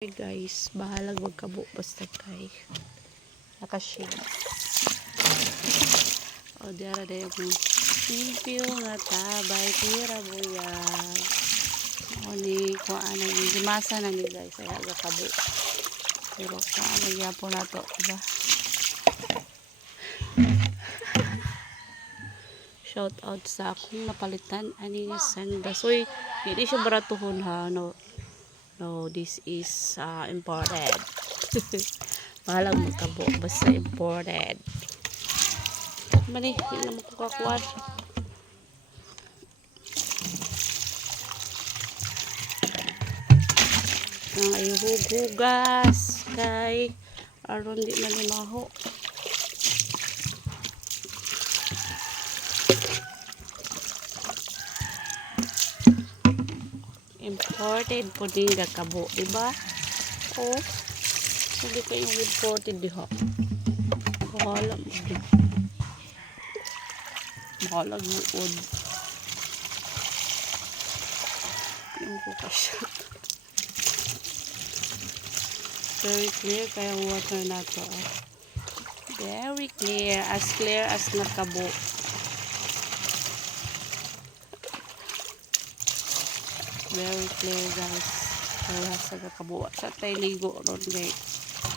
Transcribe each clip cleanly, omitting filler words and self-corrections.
Hey guys, bahalag magkabo basta kay nakashade. O diara dayo kung simpyo nga tabay tira buyag. O ni kuhaan na gimasa na ni guys ay aga kabo. Pero kuhaan na gyapon nato, diba? Shout out sa akong napalitan ani sandas. Uy, hindi siya baratuhon ha, no. No, this is imported. Bahalang magkabo basta imported. Mali, hindi na makakuha. Ang ayuhugas kay aron di malimaho. Imported po din kabo, diba? Oh, hindi ko yung imported diha. Bahala mo din. Bahala buod. Yung ko kasya. Very clear kaya water na to. Very clear. As clear as nakabo. Very clear guys. Kaya sa kakabuwa. Sa tayo ligo ron guys.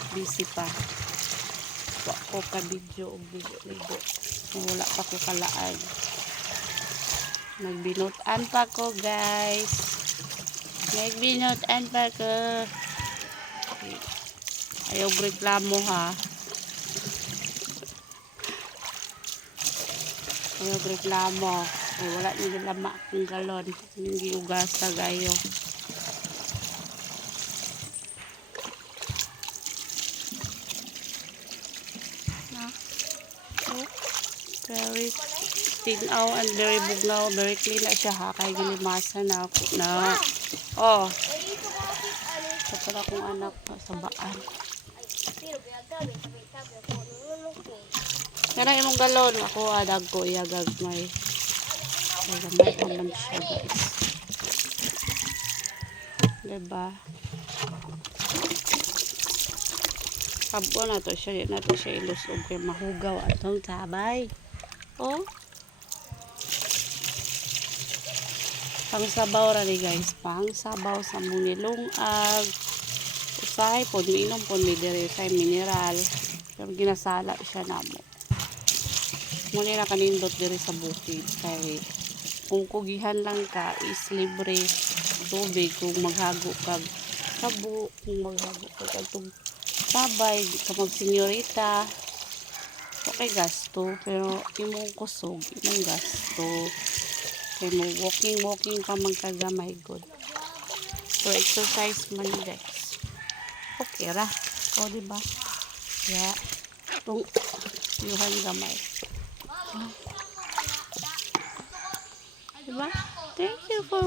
Busy pa. Wako ka video o ligo. Wala pa ko kalaan. Nagbinutan pa ko guys. Nagbinutan pa ko. Ayaw reklamo ha. Ayaw reklamo. Ay, wala nila lama akong galon. Hindi ugasa gayo. Oh, very tinaw and very bugnaw. Very clean na siya ha. Kaya gilimasan na ako na. Oh. Ito pala akong anak sa baan. Kaya imong galon. Ako adag ko iyagag may. Gamay naman siya guys. Diba? Kabo na to siya. Di na to siya ilusog kay mahugaw atong tabay. Oh. Pang sabaw ra ni guys. Pang sabaw sa munilungag. Usahay po. Miinom po ni dire kay mineral. Pero ginasala siya namo. Muna na kanindot dire sa bukid. Kay kung kugihan lang ka is libre tubig kung maghago ka kabo, kung maghago ka itong tabay ka mag senyorita okay gasto pero imong kusog imong gasto kay mo walking pa magkagamay good for exercise man guys okay ra o diba yeah itong yuhan gamay diba. Thank you for